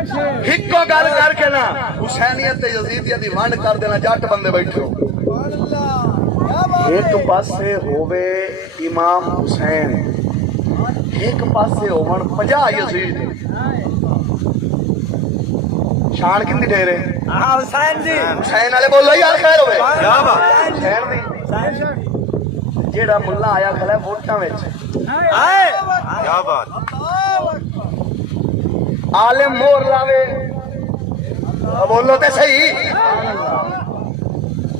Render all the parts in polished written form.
ہکو گل کر کے نا حسینیت یزیدیت دی ونڈ کر دینا جٹ بندے بیٹھے ہو ایک پاسے ہووے امام حسین ایک پاسے ہون 50 یزید شان کن دی ڈھیرے حسین دی حسین والے بولو یار خیر ہوئے حسین دی جیڑا ملا آیا کھلا ہے ووٹاں وچ کیا بات عالم مور لاوے بولو تے صحیح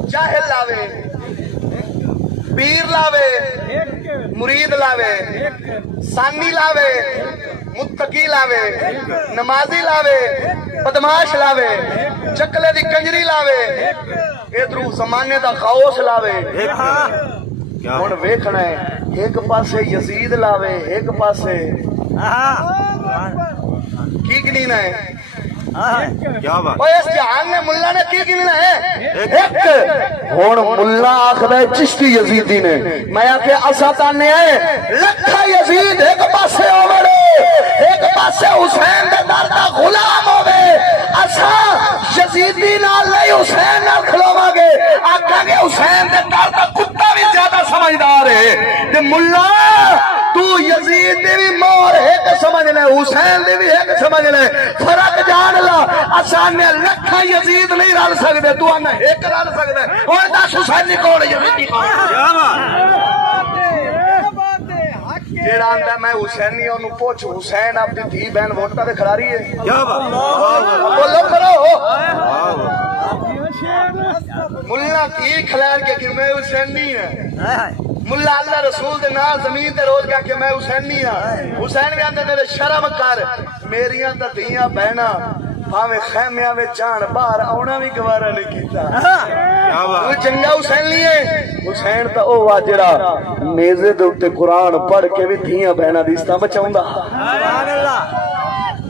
جاہل لاوے پیر لاوے مرید لاوے سانی لاوے متقی لاوے نمازی لاوے بدماش لاوے چکلے دی کنجری لاوے ادھرو زمانے دا خاوس لاوے ہن ویکھنا ہے ایک پاسے یزید لاوے ایک پاسے کی گنینا ہے کیا بات اس جہان میں ملا نے کی گننا ہے ایک ہون ملا آخر ہے چشتی یزیدی نے میں آکے اسا تانے آئے لکھا یزید ایک پاسے ہوئے ایک پاسے حسین دے در دا غلام ہوئے اسا یزیدی نال نہیں حسین نال کھلو گے آکھا گے حسین دے در دا کتا بھی زیادہ سمجھدار ہے کہ ملا تو یزید دے بھی مور ایک سمجھ لے حسین دے بھی ایک سمجھ لے فرق جان لا آسان لکھا یزید نہیں رل سکتے تو آنا ایک رل سکتے اور دس حسین کون یزید جیڑا آندا میں حسینی انہوں پوچھ حسین اپنی دھی بہن ووٹاں تے کھڑا رہی ہے کیا بات بولو کرو ملا کی کھلائن کے کہ میں حسینی ہے ملا اللہ رسول دے نال زمین تے روز گیا کہ میں حسینی ہاں حسین بھی آندے میرے شرم کر میریاں تے دھیاں بہنا بھاویں خیمیاں وچ جان باہر آونا بھی گوارا نہیں کیتا وہ چنگا حسین لیے حسین تا او وا جڑا میزے دے اوتے قرآن پڑھ کے بھی دھیاں بہنا دی استا بچاوندا سبحان اللہ